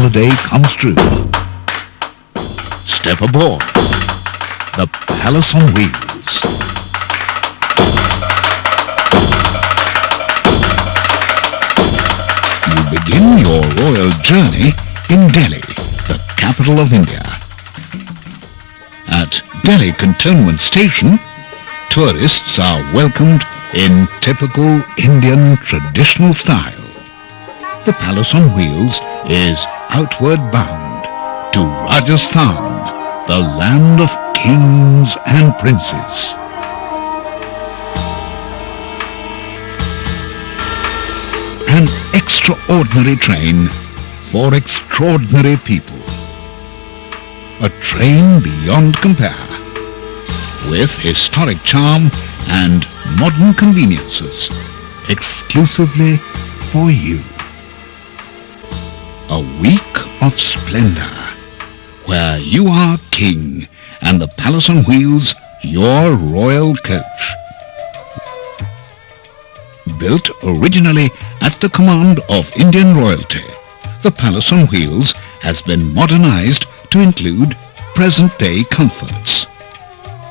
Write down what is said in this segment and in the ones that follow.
holiday comes true. Step aboard the Palace on Wheels. You begin your royal journey in Delhi, the capital of India. At Delhi Cantonment Station, tourists are welcomed in typical Indian traditional style. The Palace on Wheels is outward bound to Rajasthan, the land of kings and princes. An extraordinary train for extraordinary people. A train beyond compare, with historic charm and modern conveniences, exclusively for you. A week of splendor, where you are king and the Palace on Wheels your royal coach. Built originally at the command of Indian royalty, the Palace on Wheels has been modernized to include present-day comforts.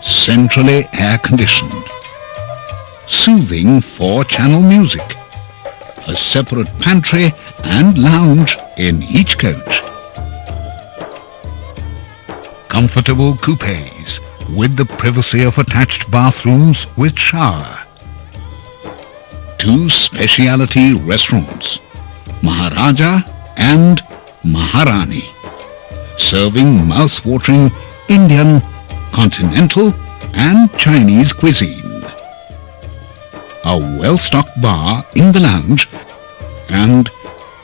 Centrally air-conditioned, soothing 4-channel music, a separate pantry and lounge in each coach. Comfortable coupes with the privacy of attached bathrooms with shower. 2 specialty restaurants, Maharaja and Maharani, serving mouth-watering Indian, continental and Chinese cuisine. A well-stocked bar in the lounge and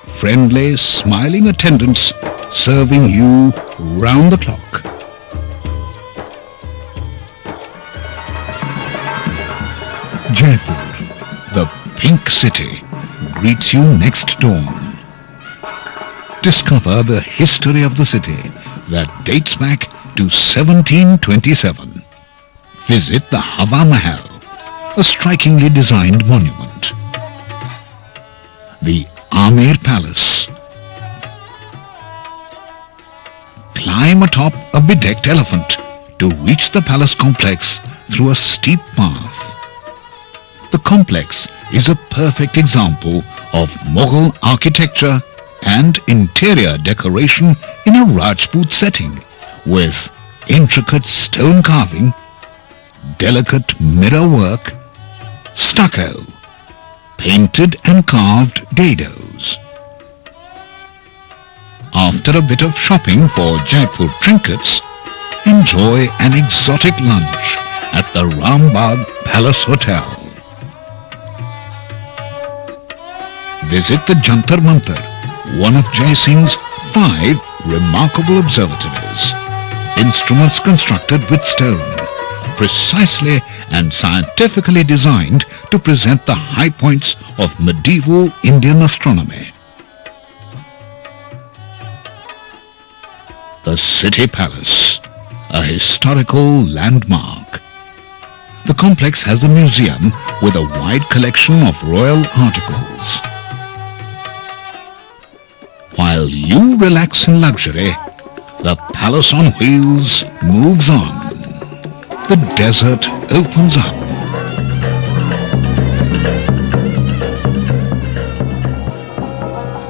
friendly, smiling attendants serving you round the clock. Jaipur, the Pink City, greets you next dawn. Discover the history of the city that dates back to 1727. Visit the Hawa Mahal, a strikingly designed monument. The Amer Palace. Climb atop a bedecked elephant to reach the palace complex through a steep path. The complex is a perfect example of Mughal architecture and interior decoration in a Rajput setting, with intricate stone carving, delicate mirror work, stucco, painted and carved dados. After a bit of shopping for Jaipur trinkets, enjoy an exotic lunch at the Rambagh Palace Hotel. Visit the Jantar Mantar, one of Jai Singh's 5 remarkable observatories. Instruments constructed with stone, precisely and scientifically designed to present the high points of medieval Indian astronomy. The City Palace, a historical landmark. The complex has a museum with a wide collection of royal articles. While you relax in luxury, the Palace on Wheels moves on. The desert opens up.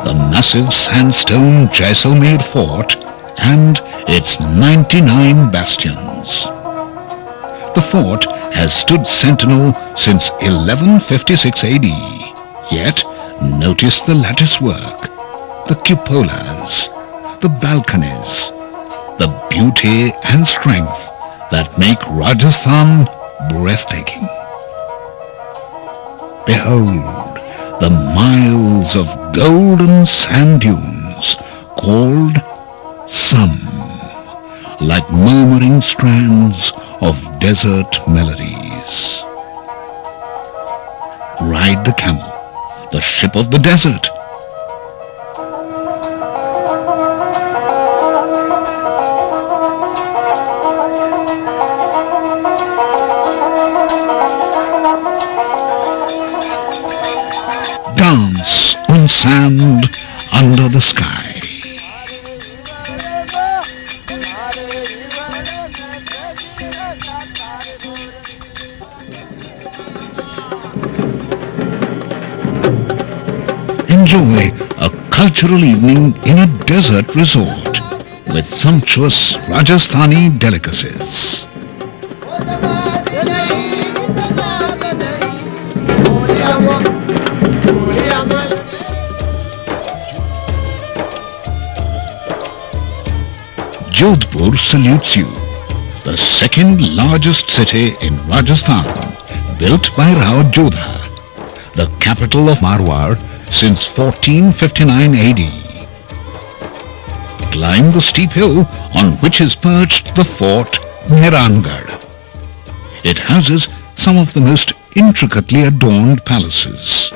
The massive sandstone Jaisalmer fort and its 99 bastions. The fort has stood sentinel since 1156 AD. Yet, notice the lattice work, the cupolas, the balconies, the beauty and strength that make Rajasthan breathtaking. Behold the miles of golden sand dunes called Some, like murmuring strands of desert melodies. Ride the camel, the ship of the desert. Dance on sand under the sky. enjoy a cultural evening in a desert resort with sumptuous Rajasthani delicacies. Jodhpur salutes you, the second largest city in Rajasthan, built by Rao Jodha, the capital of Marwar since 1459 AD. Climb the steep hill on which is perched the fort Mehrangarh. It houses some of the most intricately adorned palaces,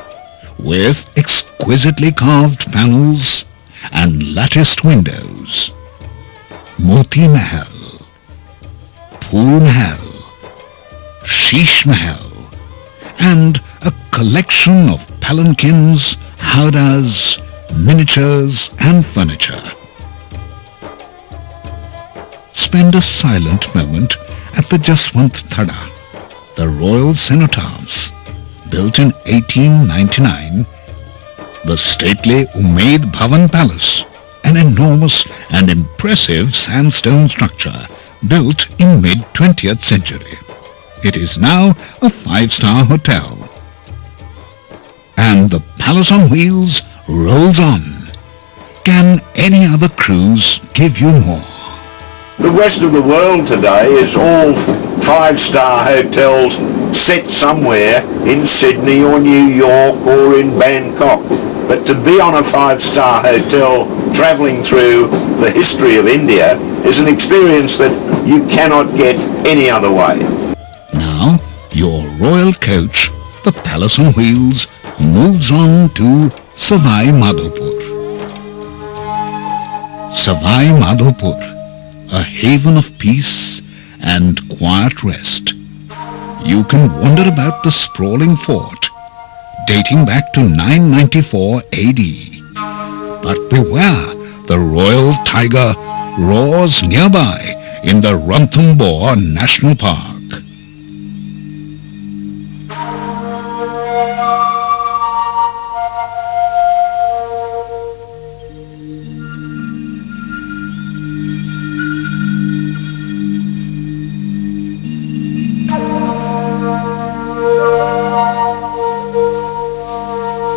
with exquisitely carved panels and latticed windows. Moti Mahal, Phool Mahal, Sheesh Mahal, and a collection of palanquins, howdahs, miniatures and furniture. Spend a silent moment at the Jaswant Thada, the royal cenotaphs, built in 1899, the stately Umaid Bhavan Palace, an enormous and impressive sandstone structure built in mid-20th century. It is now a 5-star hotel. And the Palace on Wheels rolls on. Can any other cruise give you more? The rest of the world today is all 5-star hotels set somewhere in Sydney or New York or in Bangkok. But to be on a 5-star hotel travelling through the history of India is an experience that you cannot get any other way. Now, your royal coach, the Palace on Wheels, moves on to Savai Madhopur. Savai Madhopur, a haven of peace and quiet rest. You can wander about the sprawling fort, dating back to 994 AD. But beware, the royal tiger roars nearby in the Ranthambore National Park.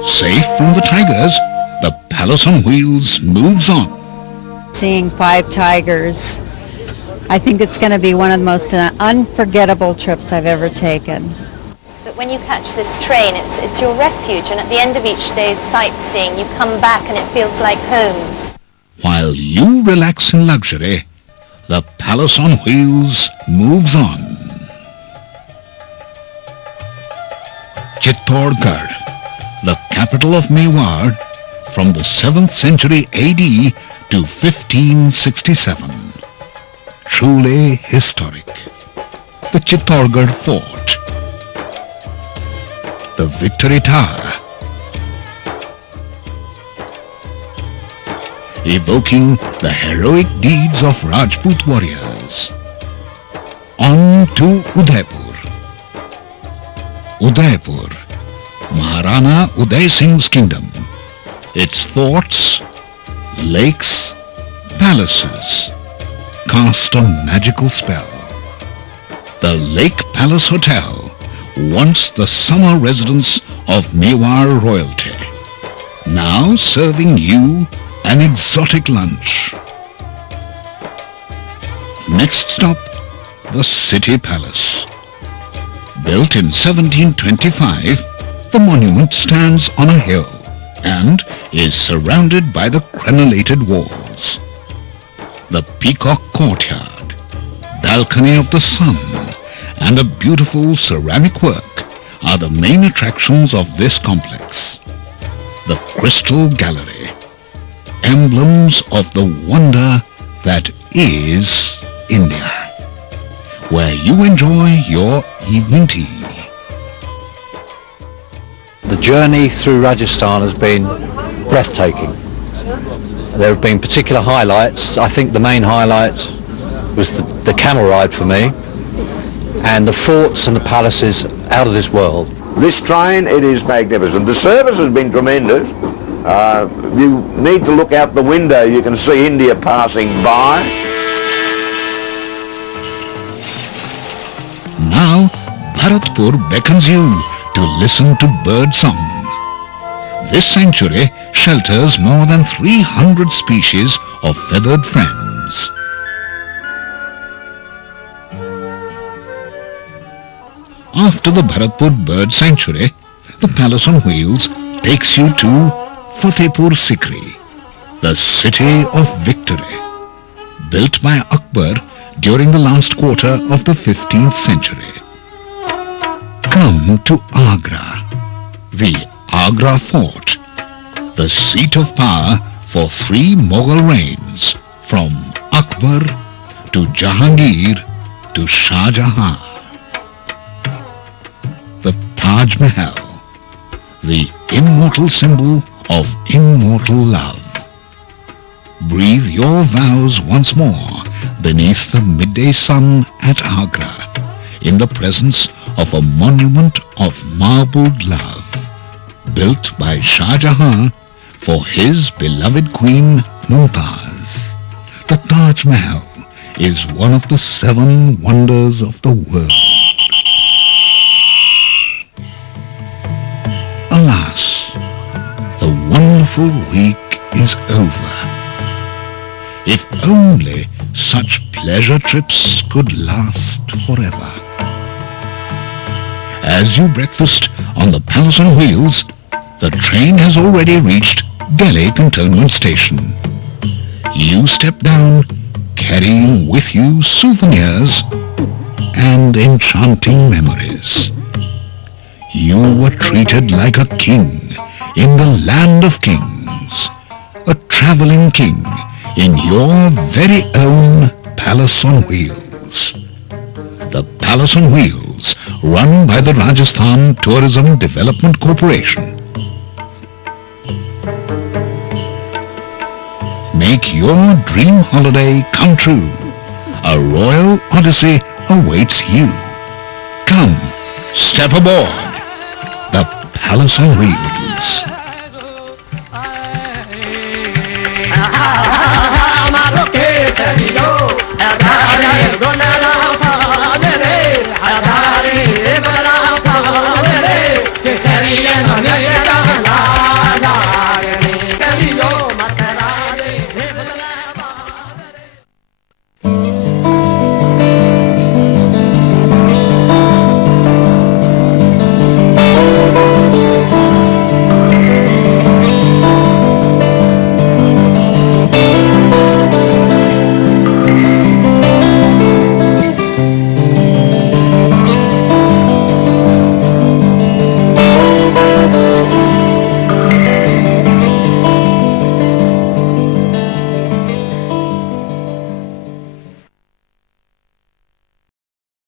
Safe from the tigers, the Palace on Wheels moves on. Seeing 5 tigers, I think it's going to be one of the most unforgettable trips I've ever taken. But when you catch this train, it's your refuge, and at the end of each day's sightseeing, you come back and it feels like home. While you relax in luxury, the Palace on Wheels moves on. Chittorgarh, the capital of Mewar, from the 7th century AD to 1567. Truly historic. The Chittorgarh Fort, the Victory Tower, evoking the heroic deeds of Rajput warriors. On to Udaipur. Udaipur, Maharana Uday Singh's kingdom. Its forts, lakes, palaces cast a magical spell. The Lake Palace Hotel, once the summer residence of Mewar royalty, now serving you an exotic lunch. Next stop, the City Palace. Built in 1725, the monument stands on a hill and is surrounded by the crenellated walls. The Peacock Courtyard, Balcony of the Sun, and a beautiful ceramic work are the main attractions of this complex. The Crystal Gallery, emblems of the wonder that is India, where you enjoy your evening tea. The journey through Rajasthan has been breathtaking. There have been particular highlights. I think the main highlight was the camel ride for me, and the forts and the palaces out of this world. This train, it is magnificent. The service has been tremendous. You need to look out the window. You can see India passing by. Now, Bharatpur beckons you to listen to bird song. This sanctuary shelters more than 300 species of feathered friends. After the Bharatpur Bird Sanctuary, the Palace on Wheels takes you to Fatehpur Sikri, the city of victory, built by Akbar during the last quarter of the 15th century. Come to Agra, the Agra Fort, the seat of power for 3 Mughal reigns, from Akbar to Jahangir to Shah Jahan. The Taj Mahal, the immortal symbol of immortal love. Breathe your vows once more beneath the midday sun at Agra, in the presence of a monument of marbled love, built by Shah Jahan for his beloved queen Mumtaz. The Taj Mahal is one of the 7 wonders of the world. Alas, the wonderful week is over. If only such pleasure trips could last forever. As you breakfast on the Palace on Wheels, the train has already reached Delhi Cantonment Station. You step down, carrying with you souvenirs and enchanting memories. You were treated like a king in the land of kings, a traveling king in your very own Palace on Wheels. The Palace on Wheels, run by the Rajasthan Tourism Development Corporation. Make your dream holiday come true. A royal odyssey awaits you. Come, step aboard the Palace on Wheels.